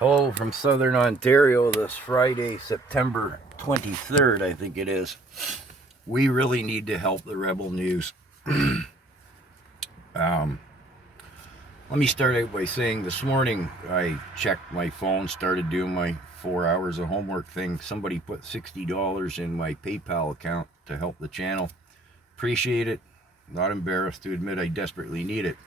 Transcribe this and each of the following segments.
Hello from Southern Ontario this Friday, September 23rd, I think it is. We really need to help the Rebel News. Let me start out by saying this morning I checked my phone, started doing my 4 hours of homework thing. Somebody put $60 in my PayPal account to help the channel. Appreciate it. Not embarrassed to admit I desperately need it.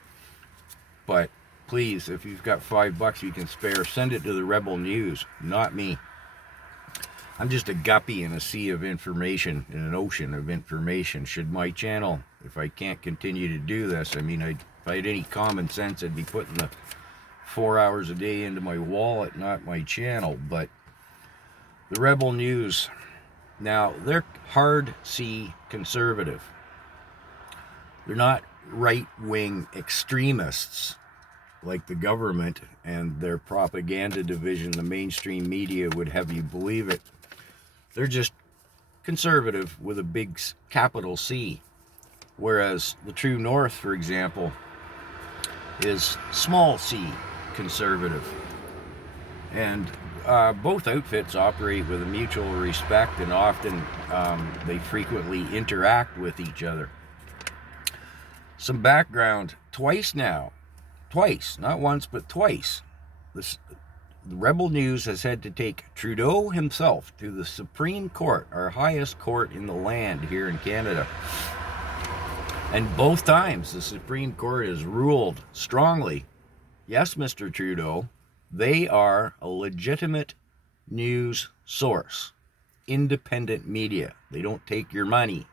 But please, if you've got $5 you can spare, send it to the Rebel News, not me. I'm just a guppy in a sea of information, in an ocean of information. Should my channel, if I can't continue to do this, if I had any common sense, I'd be putting the 4 hours a day into my wallet, not my channel. But the Rebel News, now, they're hard C conservative. They're not right-wing extremists like the government and their propaganda division, the mainstream media, would have you believe it. They're just conservative with a big capital C. Whereas the True North, for example, is small c conservative. And both outfits operate with a mutual respect, and often they frequently interact with each other. Some background: twice, not once, but twice, the Rebel News has had to take Trudeau himself to the Supreme Court, our highest court in the land here in Canada. And both times the Supreme Court has ruled strongly, yes, Mr. Trudeau, they are a legitimate news source, independent media. They don't take your money,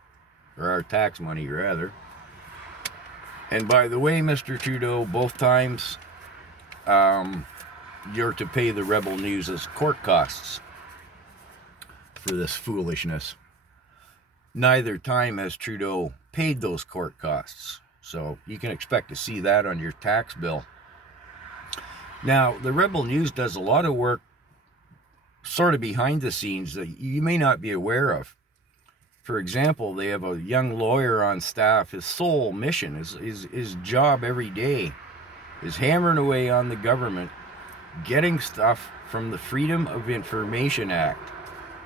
or our tax money rather. And by the way, Mr. Trudeau, both times you're to pay the Rebel News' court costs for this foolishness. Neither time has Trudeau paid those court costs, so you can expect to see that on your tax bill. Now, the Rebel News does a lot of work sort of behind the scenes that you may not be aware of. For example, they have a young lawyer on staff. His sole mission, his job every day, is hammering away on the government, getting stuff from the Freedom of Information Act.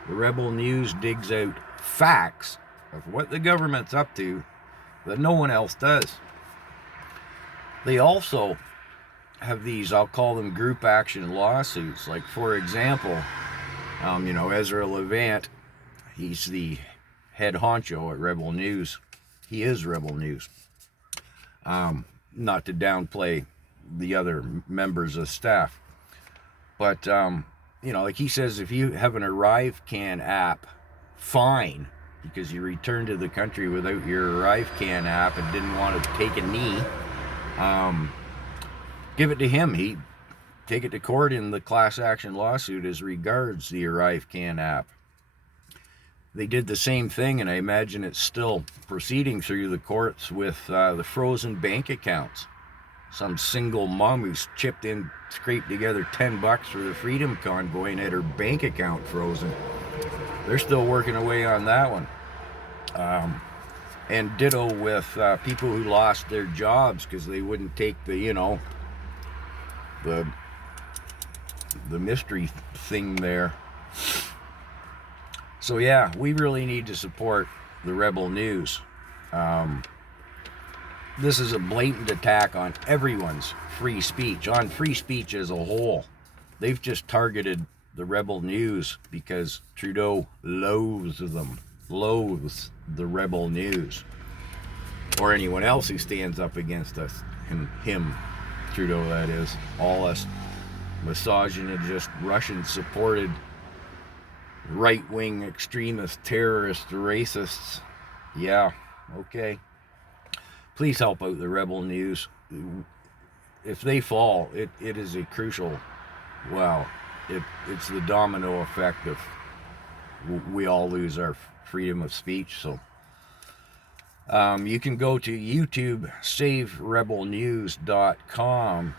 The Rebel News digs out facts of what the government's up to that no one else does. They also have these, I'll call them group action lawsuits. Like, for example, Ezra Levant, he's the head honcho at Rebel News. He is Rebel News. Not to downplay the other members of staff. But, like he says, if you have an ArriveCan app, fine, because you returned to the country without your ArriveCan app and didn't want to take a knee, give it to him. He'd take it to court in the class action lawsuit as regards the ArriveCan app. They did the same thing, and I imagine it's still proceeding through the courts with the frozen bank accounts. Some single mom who's scraped together $10 for the Freedom Convoy and had her bank account frozen. They're still working away on that one. And ditto with people who lost their jobs because they wouldn't take the mystery thing there. So yeah, we really need to support the Rebel News. This is a blatant attack on everyone's free speech, on free speech as a whole. They've just targeted the Rebel News because Trudeau loathes the Rebel News, or anyone else who stands up against us, him, Trudeau, that is, all us misogynist, Russian-supported, right-wing extremist, terrorist, racists. Yeah, okay. Please help out the Rebel News. If they fall, it is a crucial, it's the domino effect of we all lose our freedom of speech. So you can go to YouTube, saverebelnews.com,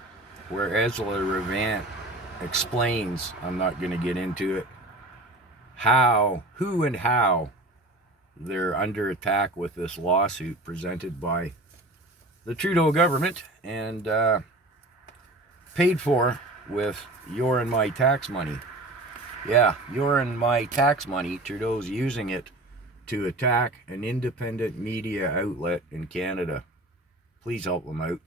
where Ezra Levant explains, I'm not going to get into it, who and how they're under attack with this lawsuit presented by the Trudeau government and paid for with your and my tax money. Yeah, your and my tax money. Trudeau's using it to attack an independent media outlet in Canada. Please help them out.